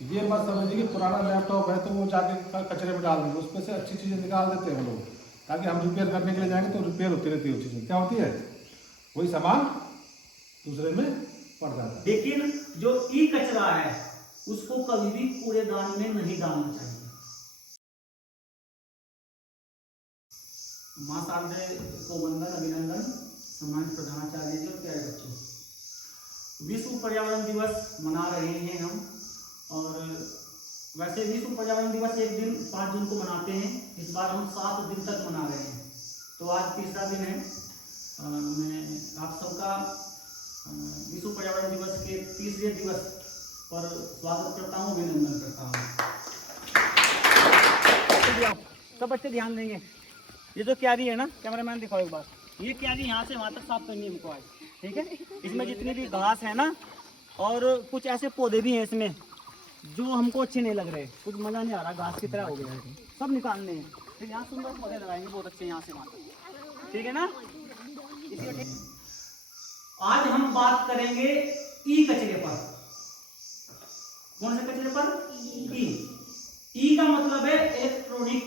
ये मत समझिए कि पुराना लैपटॉप है तो वो जाके कचरे में डाल देंगे, उसमें से अच्छी चीज़ें निकाल देते हैं लोग, ताकि हम रिपेयर करने के लिए जाएंगे तो रिपेयर होती रहती है। वो चीज़ें क्या होती है, वही सामान दूसरे में पड़ जाता है। लेकिन जो ई कचरा है उसको कभी भी कूड़ेदान में नहीं डालना चाहिए। मां शारदे को वंदन, अभिनंदन, सम्मानित प्रधानाचार्य जी और प्यारे बच्चों, विश्व पर्यावरण दिवस मना रहे हैं हम। और वैसे विश्व पर्यावरण दिवस एक दिन 5 जून को मनाते हैं, इस बार हम 7 दिन तक मना रहे हैं। तो आज तीसरा दिन है। मैं आप सबका विश्व पर्यावरण दिवस के तीसरे दिवस पर स्वागत करता हूँ, अभिनंदन करता हूँ। सब बच्चे ध्यान देंगे। ये जो क्यारी है ना, कैमरामैन दिखाओ एक बार, ये क्यारी यहाँ से वहाँ तक साफ करनी है हमको आज, ठीक है। इसमें जितनी भी घास है ना, और कुछ ऐसे पौधे भी हैं इसमें जो हमको अच्छे नहीं लग रहे, कुछ मज़ा नहीं आ रहा, घास की तरह हो गया है, सब निकालने हैं। फिर यहाँ सुंदर पौधे लगाएंगे बहुत अच्छे यहाँ से वहाँ तक, ठीक है ना। आज हम बात करेंगे ई कचरे पर। कौन से कचरे पर? ई का मतलब है इलेक्ट्रॉनिक।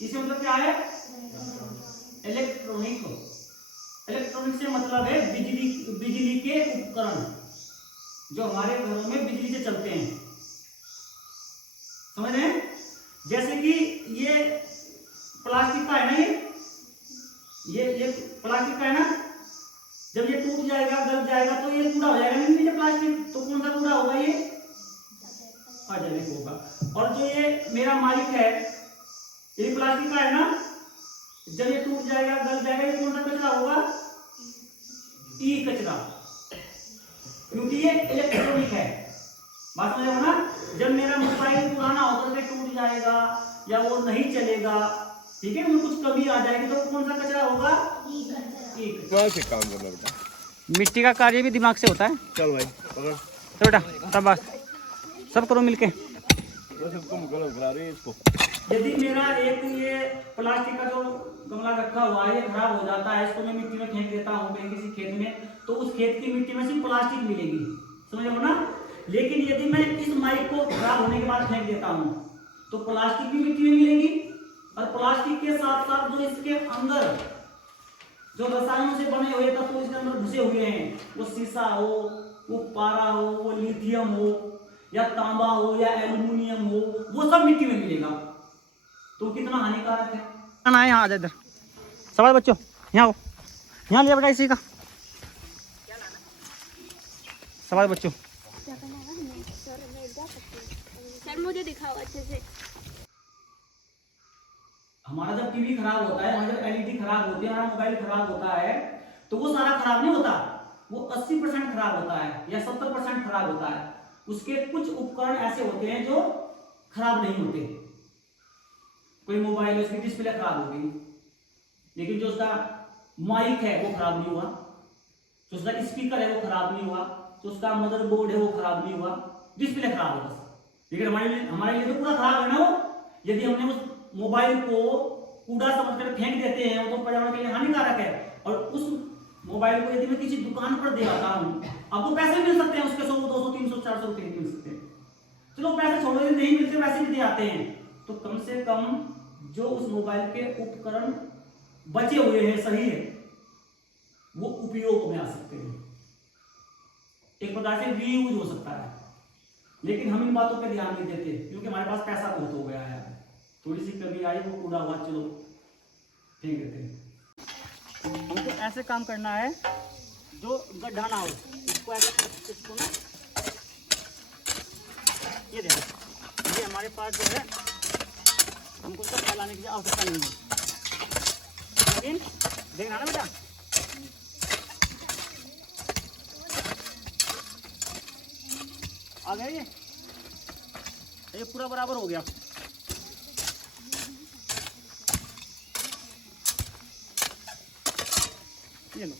इसे मतलब क्या है? इलेक्ट्रॉनिक। इलेक्ट्रॉनिक से मतलब है बिजली के उपकरण जो हमारे घरों में बिजली से चलते हैं, समझ रहे हैं। जैसे कि ये प्लास्टिक का है ना, ये प्लास्टिक का है ना, जब ये टूट जाएगा, गल जाएगा तो ये कूड़ा हो जाएगा नहीं, ये प्लास्टिक। तो कौन सा कूड़ा होगा? ये अजैविक होगा। और जो ये मेरा माइक है, ये प्लास्टिक का है ना, जब ये टूट जाएगा, गल जाएगा, ये कौन सा कचरा होगा? ई कचरा, क्योंकि ये इलेक्ट्रॉनिक है। बात समझ ना। जब मेरा मोबाइल पुराना होकर के टूट जाएगा या वो नहीं चलेगा, ठीक है, उसमें कुछ कमी आ जाएगी, तो कौन सा कचरा होगा? से काम करना बेटा, मिट्टी का कार्य भी दिमाग से होता है। चल भाई पकड़, तो बेटा सब करो मिलके। इसको यदि मेरा एक ये प्लास्टिक का जो गमला रखा हुआ है, ये खराब हो जाता है, इसको मैं मिट्टी में फेंक देता हूँ कहीं किसी खेत में, तो उस खेत की मिट्टी में सिर्फ प्लास्टिक मिलेगी, समझ लो ना। लेकिन यदि मैं इस माइक को खराब होने के बाद फेंक देता हूँ, तो प्लास्टिक भी मिट्टी में मिलेगी, और प्लास्टिक के साथ साथ जो इसके अंदर जो रसायनों से बने हुए तत्व इसके अंदर घुसे हुए हैं, वो शीशा हो, वो पारा हो, वो लिथियम हो, या तांबा हो, या एल्युमिनियम हो, वो सब मिट्टी में मिलेगा। तो कितना हानिकारक है ना। यहाँ आ जाए इधर, सवाल बच्चों, यहाँ आओ, यहाँ लिया बेटा इसी का सवाल बच्चों। सर मुझे दिखाओ अच्छे से। हमारा जब टीवी खराब होता है, हमारा जब एलईडी खराब होती है, हमारा मोबाइल खराब होता है, तो वो सारा खराब नहीं होता, वो 80% खराब होता है या 70% खराब होता है। उसके कुछ उपकरण ऐसे होते हैं जो खराब नहीं होते। कोई मोबाइल है, उसकी डिस्प्ले खराब हो गई, लेकिन जो उसका माइक है वो खराब नहीं हुआ, जो उसका स्पीकर है वो खराब नहीं हुआ, जो उसका मदरबोर्ड है वो खराब नहीं हुआ, डिस्प्ले खराब है बस। लेकिन हमारे लिए तो पूरा खराब है ना वो। यदि हमने उस मोबाइल को कूड़ा समझकर फेंक देते हैं, वो तो पर्यावरण के लिए हानिकारक है। और उस मोबाइल को यदि मैं किसी दुकान पर दे आता हूँ, आपको पैसे मिल सकते हैं उसके 100, 200, 300, 400 रुपए मिल सकते हैं, चलो पैसे छोड़ो, यदि नहीं मिलते वैसे भी दे आते हैं, तो कम से कम जो उस मोबाइल के उपकरण बचे हुए हैं, सही है, वो उपयोग में आ सकते हैं, एक प्रकार से रीयूज हो सकता है। लेकिन हम इन बातों पे ध्यान नहीं देते, क्योंकि हमारे पास पैसा बहुत हो गया है, थोड़ी सी कमी आई, वो कूड़ा हुआ, चलो फेंक देते हैं। हमको ऐसे काम करना है जो गड्ढा ना हो, इसको ऐसे, इसको ना ये देखो, ये हमारे पास जो है, हमको सब फैलाने की आवश्यकता नहीं है, लेकिन देखना ना बेटा, आ गया ये पूरा बराबर हो गया। ये लो,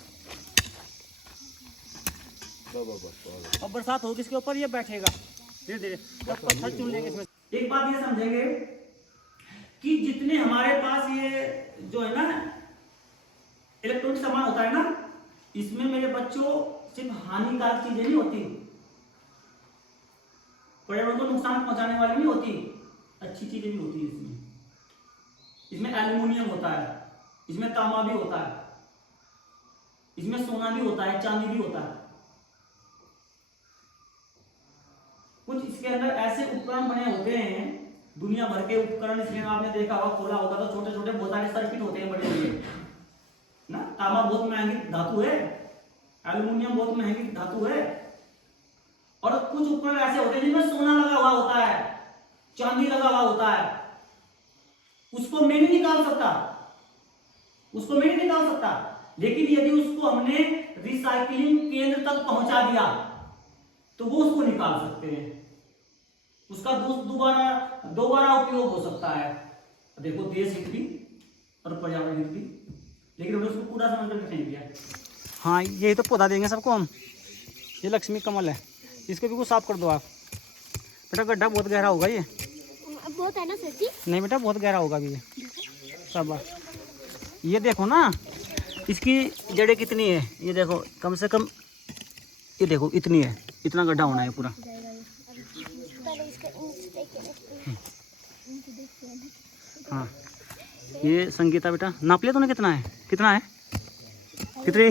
अब बरसात होगी इसके ऊपर, ये बैठेगा धीरे धीरे, पत्थर चुन लेंगे इसमें। एक बात ये समझेंगे कि जितने हमारे पास ये जो है ना इलेक्ट्रॉनिक सामान होता है ना, इसमें मेरे बच्चों सिर्फ हानिकारक चीजें नहीं होती, पर्यावरण को नुकसान पहुंचाने वाली नहीं होती, अच्छी चीजें भी होती है इसमें। इसमें एल्युमिनियम होता है, इसमें तांबा भी होता है, इसमें सोना भी होता है, चांदी भी होता है। कुछ इसके अंदर ऐसे उपकरण बने होते हैं, दुनिया भर के उपकरण, इसमें आपने देखा होगा, खोला होगा तो छोटे छोटे बहुत सारे सर्किट होते हैं बड़े बड़े ना। तांबा बहुत महंगी धातु है, एल्युमिनियम बहुत महंगी धातु है, और कुछ उपकरण ऐसे होते हैं जिनमें सोना लगा हुआ होता है, चांदी लगा हुआ होता है। उसको मैं नहीं निकाल सकता, उसको मैं नहीं निकाल सकता, लेकिन यदि उसको हमने रिसाइकलिंग केंद्र तक पहुंचा दिया तो वो उसको निकाल सकते हैं, उसका दोबारा उपयोग हो सकता है। देखो, देश हित भी और पर्यावरण हित भी, लेकिन हमने उसको पूरा समझ करके फेंक दिया। हाँ, यही तो पौधा देंगे सबको हम। ये लक्ष्मी कमल है, इसको भी कुछ साफ कर दो आप। बेटा गड्ढा बहुत गहरा होगा ये। बहुत है ना सर जी? नहीं बेटा, बहुत गहरा होगा अभी ये सब। ये देखो ना, इसकी जड़ें कितनी है, ये देखो, कम से कम ये देखो इतनी है, इतना गड्ढा होना है पूरा। हाँ, ये संगीता बेटा नाप लिया तूने, कितना है, कितना है, कितनी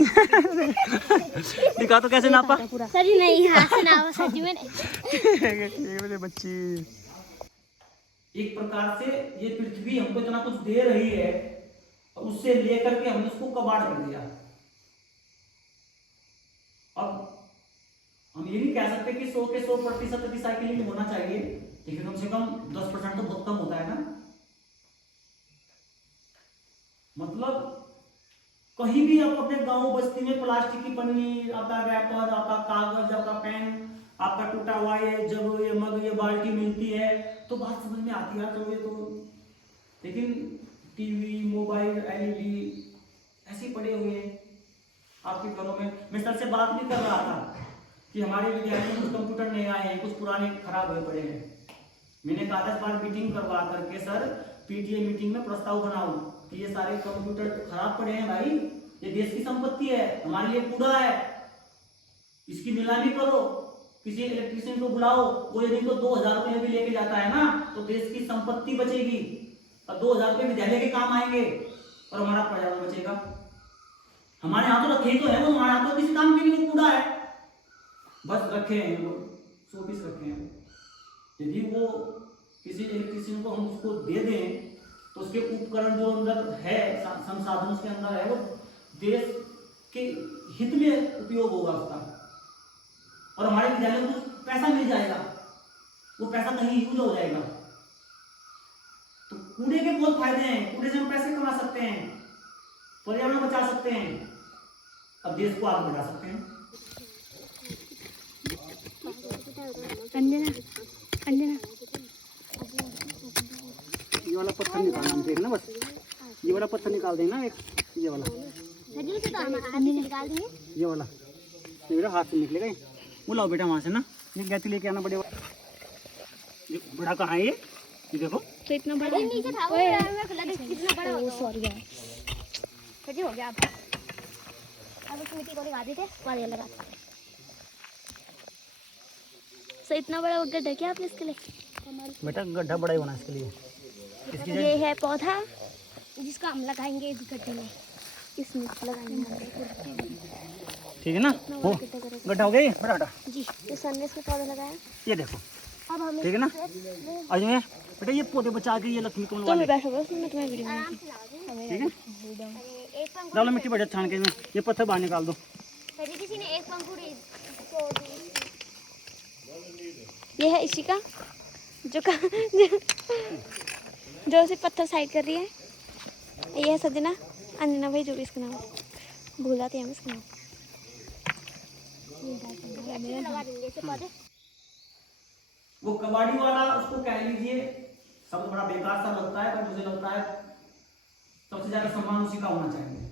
दिखा तो कैसे नापा सर जी? नहीं, हाथ से नापा सर जी मैंने। बच्ची, एक प्रकार से ये पृथ्वी हमको इतना कुछ दे रही है, उससे लेकर के हमने उसको कबाड़ कर दिया। अब हम ये नहीं कह सकते कि 100 के 100% रिसाइकलिंग होना चाहिए, लेकिन कम से कम 10% तो बहुत कम होता है ना। मतलब कहीं भी आप अपने गांव बस्ती में प्लास्टिक की पन्नी, आपका रैपर, आपका कागज, आपका पेन, आपका टूटा हुआ ये जब ये मग, ये बाल्टी मिलती है तो बात समझ में आती है, तो ये तो, लेकिन टीवी, मोबाइल, एलईडी ऐसे पड़े हुए हैं आपके घरों में। मैं सर से बात नहीं कर रहा था कि हमारे विद्यालय में कुछ कंप्यूटर नहीं आए हैं, कुछ पुराने खराब हुए पड़े हैं। मैंने कहा था इस बार मीटिंग करवा करके सर, पीटीए मीटिंग में प्रस्ताव बनाओ कि ये सारे कंप्यूटर खराब पड़े हैं भाई, ये देश की संपत्ति है, हमारे लिए कूड़ा है, इसकी नीलामी करो, किसी इलेक्ट्रीशियन को बुलाओ, वो यदि तो 2000 रुपये भी लेके जाता है ना तो देश की संपत्ति बचेगी, और 2000 रुपये विद्यालय के काम आएंगे और हमारा पर्यावरण बचेगा। हमारे यहाँ तो रखे ही तो है वो, हमारे यहाँ तो किसी काम के लिए वो कूड़ा है, बस रखे हैं वो, 100 पीस रखे हैं। यदि वो किसी इलेक्ट्रीशियन को हम उसको दे दें तो उसके उपकरण जो अंदर है, संसाधन उसके अंदर है, वो देश के हित में उपयोग होगा उसका, और हमारे विद्यालय को पैसा मिल जाएगा, वो पैसा कहीं यूज हो जाएगा। तो कूड़े के बहुत फायदे हैं, कूड़े से हम पैसे कमा सकते हैं, पर्यावरण बचा सकते हैं, अब देश को आगे बढ़ा सकते हैं। अंजना, अंजना, ये वाला पत्थर निकालना हम देखना, बस ये वाला पत्थर निकाल देना, एक ये वाला, सर जी तो हम हाथ से निकाल देंगे। ये वाला, ये मेरा हाथ से निकलेगा ये। वो लाओ बेटा वहाँ से ना, ये गैती लेके आना, बड़े ये बड़ा कहाँ है ये देखो तो इतना बड़ा नीचे था वो, कितना बड़ा होगा। सॉरी यार, सर जी हो गया। अब उस मिट्टी को लगा देते, वाले लगा। सो इतना बड़ा गड्ढा क्या आपने इसके लिए? बेटा गड्ढा बड़ा ही होना इसके लिए। ये है पौधा जिसको हम लगाएंगे इस गड्ढे में, इसमें लगाएंगे, ठीक है ना। हो गड्ढा हो गया ये बड़ा गड्ढा जी। तो सर ने इसमें पौधा लगाया, ये देखो, अब हम ठीक है ना। आज में बेटा ये पौधे बचा के ये लक्ष्मी कमल वाले, बैठो बस, मैं तुम्हें वीडियो में, ठीक है। डालो मिट्टी बढ़िया छान के में, ये पत्थर बाहर निकाल दो। किसी ने एक पंखुड़ी ये है इसी का जो उसे पत्थर साइड कर रही है। ये है सजना, अंजना भाई जो भी इसका नाम, भूल जाते हैं हम इसका नाम। वो कबाड़ी वाला उसको कह लीजिए, शब्द बड़ा बेकार सा लगता है, पर मुझे लगता है सबसे ज्यादा सम्मान उसी का होना चाहिए।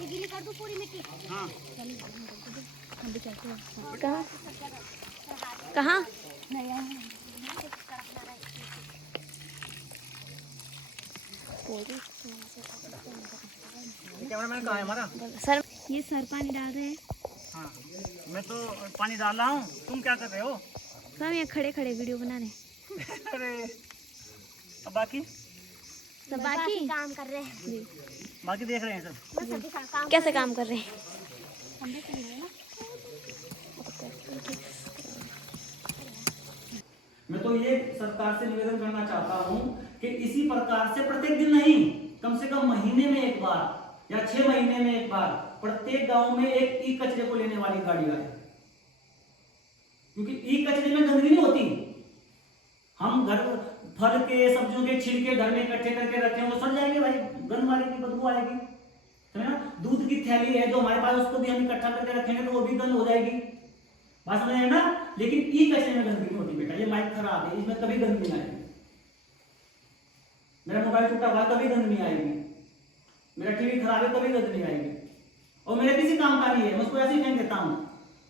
गीली कर दूं पूरी मिट्टी? हाँ कहाँ कहाँ? कैमरामैन कहाँ है हमारा? सर ये सर पानी डाल रहे हैं। हाँ, मैं तो पानी डाल रहा हूँ, तुम क्या कर रहे हो? हम यहाँ खड़े खड़े वीडियो बना रहे हैं। अरे अब बाकी सब बाकी काम कर रहे हैं। बाकी देख रहे हैं सब। कैसे काम कर रहे हैं? मैं तो ये सरकार से निवेदन करना चाहता हूँ कि इसी प्रकार से प्रत्येक दिन नहीं, कम से कम महीने में एक बार या 6 महीने में एक बार प्रत्येक गांव में एक ई कचरे को लेने वाली गाड़ी आए, क्योंकि ई कचरे में गंदगी नहीं होती। हम घर फल के सब्जियों के छिलके घर में इकट्ठे करके रखे हैं, वो सड़ जाएंगे भाई, गंद वाले की बदबू आएगी, समझे ना? दूध की थैली है जो हमारे पास, उसको भी हम इकट्ठा करके रखेंगे तो वो भी गंद हो जाएगी, बात समझ ना? लेकिन ई कचरे में गंदगी नहीं होती बेटा, ये माइक खराब है, इसमें कभी गंदगी नहीं आएगी। मेरा मोबाइल टूटा हुआ कभी गंद नहीं आएगी, मेरा टीवी खराब है कभी गंद नहीं आएगी, और मेरे किसी काम का नहीं है, मैं उसको ऐसे ही फेंक देता हूं।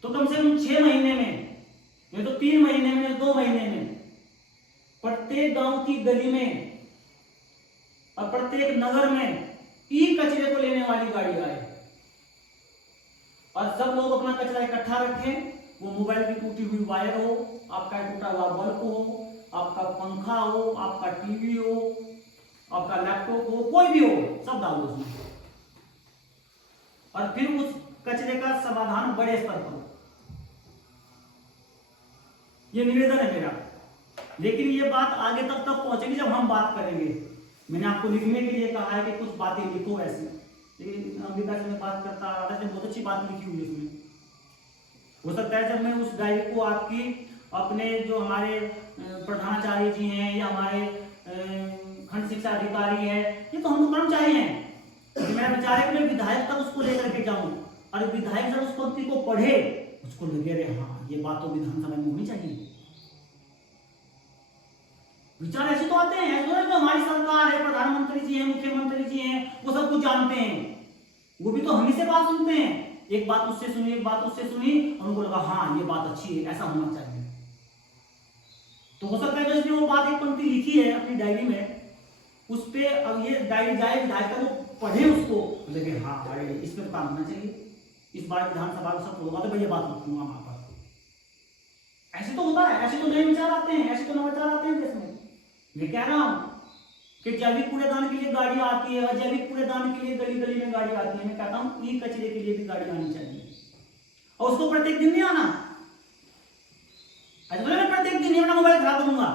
तो कम से कम 6 महीने में, या तो 3 महीने में, या 2 महीने में प्रत्येक गांव की गली में और प्रत्येक नगर में ई कचरे को लेने वाली गाड़ी आए और सब लोग अपना कचरा इकट्ठा रखें। वो मोबाइल की टूटी हुई वायर हो, आपका टूटा हुआ बल्ब हो, आपका पंखा हो, आपका टीवी हो, आपका लैपटॉप हो, कोई भी हो, सब डाल दो उसमें और फिर उस कचरे का समाधान बड़े स्तर पर हो। ये निवेदन है मेरा, लेकिन ये बात आगे तक पहुंचेगी जब हम बात करेंगे। मैंने आपको लिखने के लिए कहा है कि कुछ बातें लिखो ऐसी, लेकिन अंबिका से मैं बात करता आ रहा था, बहुत अच्छी बात लिखी हुई है इसमें। हो सकता है जब मैं उस डायरी को आपकी अपने जो हमारे प्रधानाचार्य जी हैं या हमारे खंड शिक्षा अधिकारी है, ये तो हम तो कर्मचारी हैं, मेरा विचार है कि मैं विधायक तक उसको लेकर के जाऊं और विधायक जब उस पंक्ति को पढ़े, उसको लगे रे हाँ ये बात तो विधानसभा में होनी चाहिए। विचार ऐसे तो आते हैं, ऐसे तो हमारी सरकार है, प्रधानमंत्री जी हैं, मुख्यमंत्री जी हैं, वो सब कुछ जानते हैं, वो भी तो हम ही से बात सुनते हैं। एक बात उससे सुनी, एक बात उससे सुनी, और उनको लगा हाँ ये बात अच्छी है, ऐसा होना चाहिए। तो हो सकता है जिसने वो बात एक पंक्ति लिखी है अपनी डायरी में, उस पे अब ये डायरी जाए विधायक तक, वो पढ़े उसको, लगे हाँ अरे इस पर काम होना चाहिए, इस बार विधानसभा में सब होगा तो भैया बात लिखूंगा वहां पर। ऐसे तो होता है, ऐसे तो नए विचार आते हैं, ऐसे तो नवाचार आते हैं देश में। मैं कह रहा हूं कि जैविक कूड़ेदान के लिए गाड़ी आती है, और जैविक कूड़ेदान के लिए गली गली में गाड़ी आती है। मैं कहता हूं ई कचरे के लिए भी गाड़ी आनी चाहिए, और उसको प्रत्येक दिन नहीं आना। ऐसा तो मैं प्रत्येक दिन अपना मोबाइल खराब करूंगा,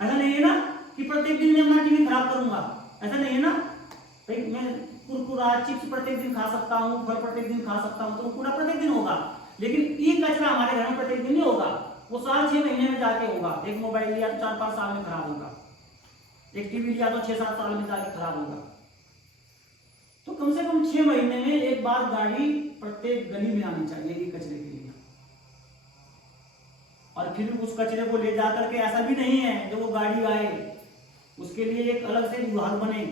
ऐसा नहीं है ना कि प्रत्येक दिन मैं अपना टीवी खराब करूंगा, ऐसा नहीं है ना भाई। मैं कुरकुरा चिप्स प्रत्येक दिन खा सकता हूँ, फल प्रत्येक दिन खा सकता हूँ, तो कूड़ा प्रत्येक दिन होगा, लेकिन ई कचरा हमारे घर में प्रत्येक दिन नहीं होगा, वो 6 महीने में जाके होगा। एक मोबाइल लिया तो 4-5 साल में खराब होगा, एक टीवी लिया तो 6-7 साल में जाके खराब होगा। तो कम से कम 6 महीने में एक बार गाड़ी प्रत्येक गली में आनी चाहिए ई कचरे के लिए। और फिर उस कचरे को ले जाकर के, ऐसा भी नहीं है जब वो गाड़ी आए उसके लिए एक अलग से विभाग बने,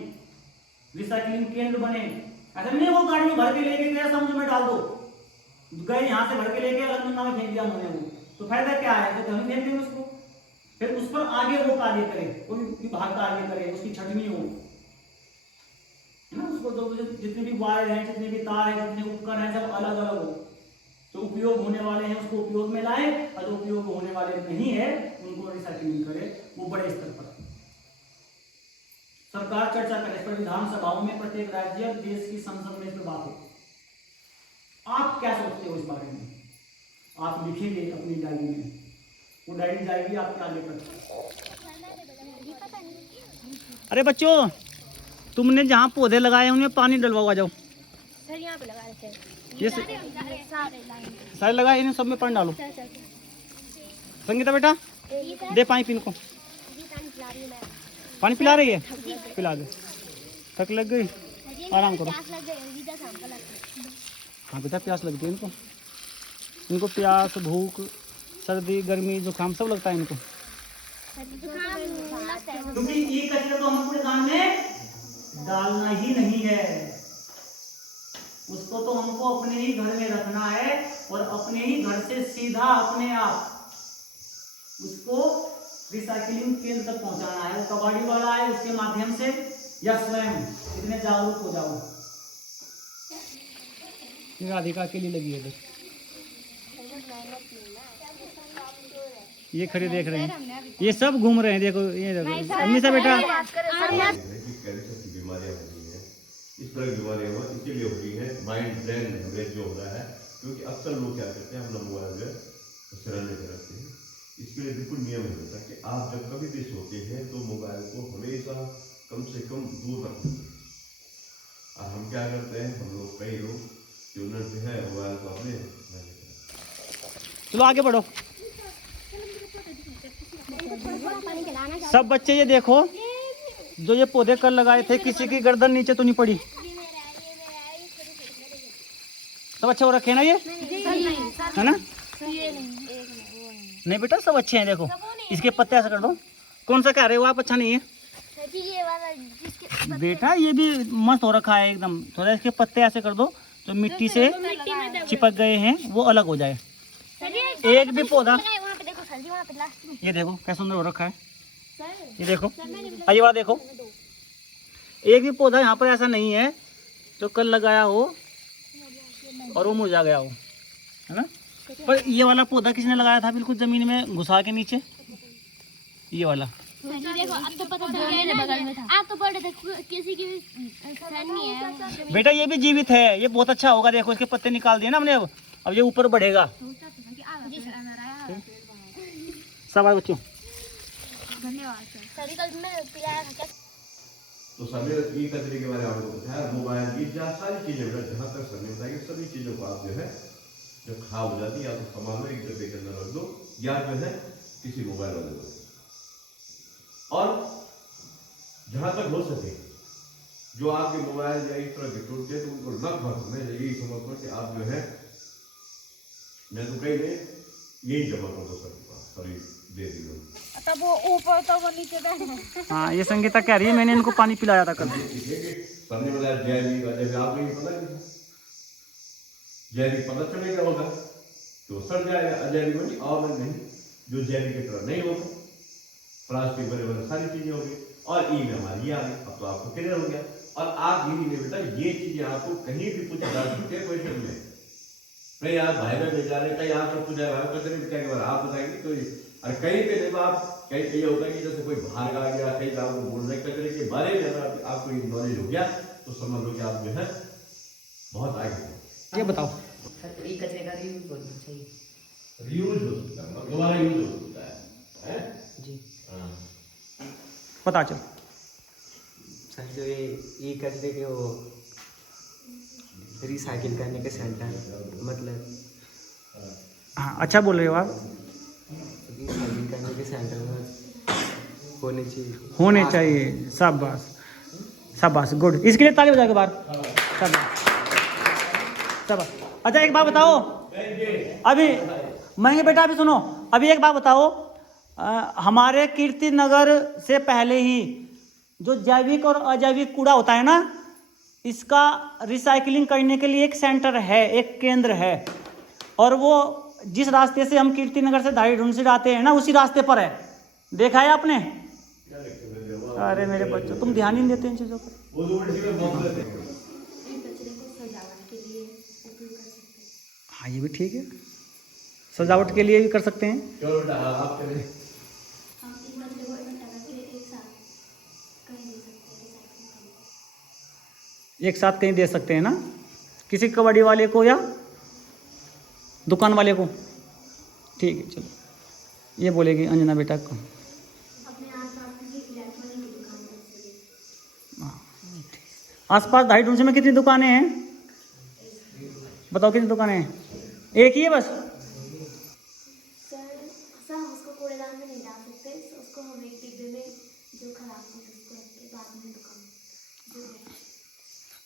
रिसाइकलिंग केंद्र बने, ऐसा नहीं वो गाड़ी में भर के लेके गया समुद्र में डाल दो, गए यहाँ से भर के लेके गंगा में फेंक दिया उन्होंने, वो तो फायदा क्या है? तो हम फेंक देंगे उसको, फिर उस पर आगे वो कार्य करे, कोई विभाग कार्य करे, उसकी छटनी हो, है ना? उसको तो जितने भी वायर हैं, जितने भी तार हैं, जितने उपकरण हैं, सब अलग अलग हो, तो उपयोग होने वाले हैं उसको उपयोग में लाए, और जो उपयोग होने वाले नहीं है उनको रिसाइकलिंग करे, वो बड़े स्तर पर सरकार चर्चा करे, इस पर विधानसभाओं में, प्रत्येक राज्य, देश की संसद में इस पर बात हो। आप क्या सोचते हो इस बारे में? आप लिखेंगे अपनी डायरी में, वो डायरी जाएगी आपके आगे तक। अरे बच्चों, तुमने जहाँ पौधे लगाए उनमें पानी डलवा जाओ। सर यहाँ पे लगा रखे हैं, ये सारे लगाए, इन्हें सब में पानी डालो। संगीता बेटा दे पाइप इनको, पानी पिला रही है, पिला दे। थक लग गई, आराम करो। हाँ बेटा प्यास लगती है इनको, इनको प्यास, भूख, सर्दी, गर्मी, जुकाम सब लगता है इनको। क्योंकि ये कचरा तो हमको कूड़ेदान में डालना ही नहीं है, उसको तो हमको अपने ही घर में रखना है, और अपने ही घर से सीधा अपने आप उसको रिसाइकलिंग केंद्र तक पहुंचाना है। वो कबाड़ी वाला है उसके माध्यम से, या स्वयं इतने जागरूक हो जाओ। ये राधिका के लिए लगी है इधर। ये खड़े देख रहे हैं, ये सब घूम रहे हैं। देखो ये देखो अम्मी से बेटा कैंसर की बीमारियां हो रही हैं, इस तरह की बीमारियां इसीलिए हो रही है, माइंड ब्रेन हेमरेज जो हो रहा है, क्योंकि अक्सर लोग क्या करते हैं, अपना मोबाइल जो है सिरंजे पे रखते हैं। इसके लिए बिल्कुल नियम है होता है कि आप जब कभी भी सोते हैं तो मोबाइल को हमेशा कम से कम दूर रखें। और हम क्या करते हैं, हम लोग कई लोग ट्यूनर जो है मोबाइल को अपने चलो आगे बढ़ो। सब बच्चे ये देखो, जो ये पौधे कल लगाए थे, किसी की गर्दन नीचे तो नहीं पड़ी? सब अच्छे हो रखे हैं ना ये, है ना? नहीं बेटा सब अच्छे हैं। देखो इसके पत्ते ऐसा कर दो। कौन सा कह रहे हो आप अच्छा नहीं है? बेटा ये भी मस्त हो रखा है एकदम। थोड़ा इसके पत्ते ऐसे कर दो तो मिट्टी से चिपक गए हैं वो अलग हो जाए। एक भी पौधा, ये देखो कैसा सुंदर हो रखा है। ये देखो ये वाला देखो, एक भी पौधा यहाँ पर ऐसा नहीं है जो कल लगाया हो और वो मुरझा गया हो, है ना? पर ये वाला पौधा किसने लगाया था बिल्कुल जमीन में घुसा के नीचे? ये वाला देखो अब तो पता चल गया बगल में था। आप तो पढ़े थे किसी की भी फैन नहीं है। बेटा ये भी जीवित है, ये बहुत अच्छा होगा। देखो इसके पत्ते निकाल दिए ना हमने, अब ये ऊपर बढ़ेगा। सब बच्चों धन्यवाद सर। कल मैं पिलाया था क्या? तो सभी ई कचरे के बारे में आपको बताया, मोबाइल की सारी चीजें जहाँ तक सभी बताएंगे, सभी चीजों को आप जो है जो खराब हो जाती है, या तो सामान में एक डब्बे के अंदर रख दो, या जो है किसी मोबाइल वाले को। और जहां तक हो सके जो आपके मोबाइल या इस तरह के टूटते हैं तो उनको लगभग मैं यही समझता हूँ कि आप जो है, मैं तो कहीं नहीं यही जमा कर दो सॉरी दे दी लो। तब वो ऊपर तो वो नीचे बैठे। हाँ ये संगीता कह रही है मैंने इनको पानी पिलाया था कल। सबने बताया जैविक, आपको ये पता नहीं, जैविक पता चलेगा होगा तो सड़ जाएगा, अजैविक बनी और नहीं जो जैविक की तरह नहीं होगा। प्लास्टिक बड़े बड़े सारी चीजें हो गई और ई में हमारी ये आ गई। अब तो आपको क्लियर हो गया। और आप यही नहीं बेटा, ये चीजें आपको कहीं भी कुछ बता सकते हैं क्वेश्चन में, कहीं आप भाई में भेजा रहे, कहीं आप सब कुछ कचरे में क्या के बारे आप बताएंगे तो, और कहीं पे देखो आप कहीं ये होता है कि जैसे कोई बाहर आ गया, कहीं आपको बोल रहे कचरे के बारे में अगर आपको नॉलेज हो गया तो समझ लो कि आप जो है बहुत आगे। ये बताओ कचरे का रियूज होना चाहिए, रीयूज हो सकता है, दोबारा यूज हो सकता है जी। पता चल सर जो ये कचरे के वो रिसाइकिल करने के सेंटर, मतलब हाँ अच्छा बोल रहे हो आप। रिसाइकिल करने के सेंटर में होने चाहिए। शाबाश शाबाश, गुड। इसके लिए ताली बजा के बाहर। शाबाश शाबाश। अच्छा एक बात बताओ, अभी मैं बेटा अभी सुनो, अभी एक बात बताओ, हमारे कीर्ति नगर से पहले ही जो जैविक और अजैविक कूड़ा होता है ना, इसका रिसाइकलिंग करने के लिए एक सेंटर है, एक केंद्र है, और वो जिस रास्ते से हम कीर्ति नगर से धारी ढूंढ से आते हैं ना, उसी रास्ते पर है। देखा है आपने? अरे मेरे बच्चों तुम ध्यान ही नहीं देते इन चीज़ों पर। हाँ ये भी ठीक है, सजावट के लिए भी कर सकते हैं। चलो बेटा आप चले। एक साथ कहीं दे सकते हैं ना, किसी कबाड़ी वाले को या दुकान वाले को। ठीक है चलो, ये बोलेगी अंजना बेटा को। आसपास ढाई ढूंढ में कितनी दुकानें हैं बताओ, कितनी दुकानें हैं? एक ही है बस। सर हम उसको कूड़ेदान में नहीं डाल सकते, उसको हम एक डिब्बे में जो खराब हो उसको रख के बाद में दुकान जो है।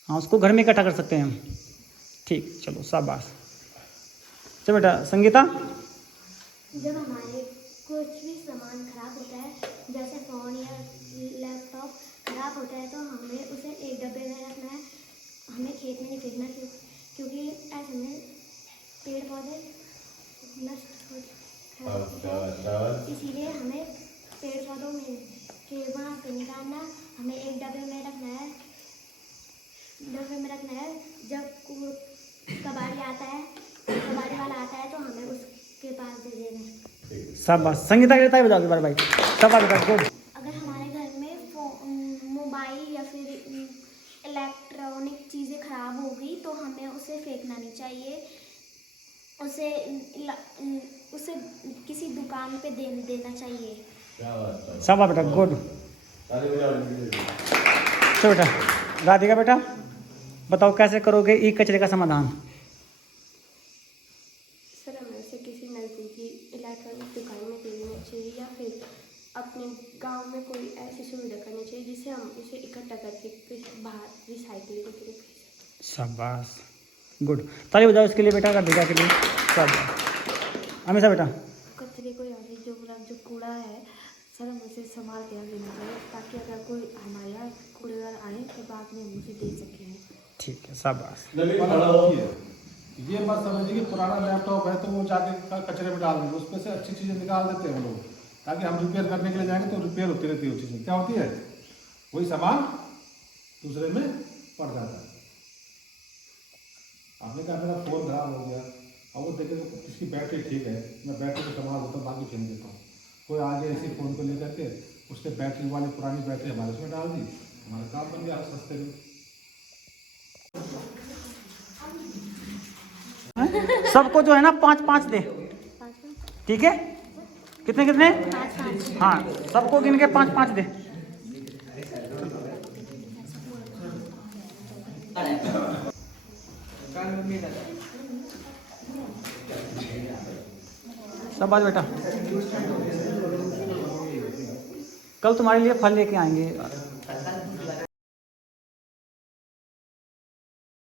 हाँ उसको घर में इकट्ठा कर सकते हैं हम। ठीक चलो शाबाश। चलो बेटा संगीता। जब हमारे कुछ भी सामान खराब होता है, जैसे फ़ोन या लैपटॉप खराब होता है, तो हमें उसे एक डब्बे में रखना है, हमें खेत में नहीं फेंकना, क्योंकि ऐसे में पेड़ पौधे नष्ट होते हैं। इसीलिए हमें पेड़ पौधों में के वहाँ पे निकालना, हमें एक डब्बे में रखना है, जब कबाड़ी आता है, कबाड़ी वाला आता है तो हमें उसके पास दे देना है। शाबाश। संगीता के लिए बजाओ बार भाई। शाबाश बेटा, गुड। अगर हमारे घर में मोबाइल या फिर इलेक्ट्रॉनिक चीज़ें खराब हो गई तो हमें उसे फेंकना नहीं चाहिए, उसे किसी दुकान पे देना चाहिए। क्या बात है। शाबाश बेटा, गुड। ताली बजाओ इनके लिए। चलो बेटा, राधिका बेटा बताओ कैसे करोगे ई कचरे का समाधान? सर हमें उसे किसी नज़दीकी इलेक्ट्रॉनिक दुकान में दे देना चाहिए या फिर अपने गांव में कोई ऐसी सुविधा करनी चाहिए जिससे हम इसे इकट्ठा करके फिर बाहर रिसाइकलिंग के लिए भेज सकें। शाबाश, गुड। ताली बजाओ इसके लिए बेटा, राधिका के लिए। शाबाश। हमेशा बेटा, कचरे को या फिर जो कूड़ा है सर हम उसे संभाल के रख देना चाहिए ताकि अगर कोई हमारे यहाँ कूड़ेदार आए तो बाद में हम उसे दे सकें। ठीक है, शाबाश। नवीन खड़ा हो। ये मत समझिए कि पुराना लैपटॉप है तो वो जाके कचरे में डाल देंगे, उसमें से अच्छी चीज़ें निकाल देते हैं हम लोग, ताकि हम रिपेयर करने के लिए जाएंगे तो रिपेयर होती रहती है वो चीज़ें। क्या होती है, वही सामान दूसरे में पड़ जाता है। आपने कहा मेरा फ़ोन खराब हो गया, अब वो देखे तो इसकी बैटरी ठीक है, मैं बैटरी को संभाल देता हूँ, बाकी फेंक देता हूँ। कोई आगे ऐसे फ़ोन को लेकर के उसने बैटरी वाली पुरानी बैटरी हमारे उसमें डाल दी, हमारा काम बन गया सस्ते में। सबको जो है ना 5-5 दे, ठीक है? कितने कितने? 5-5। हाँ, सबको गिन के 5-5 दे। शाबाश बेटा। कल तुम्हारे लिए फल लेके आएंगे।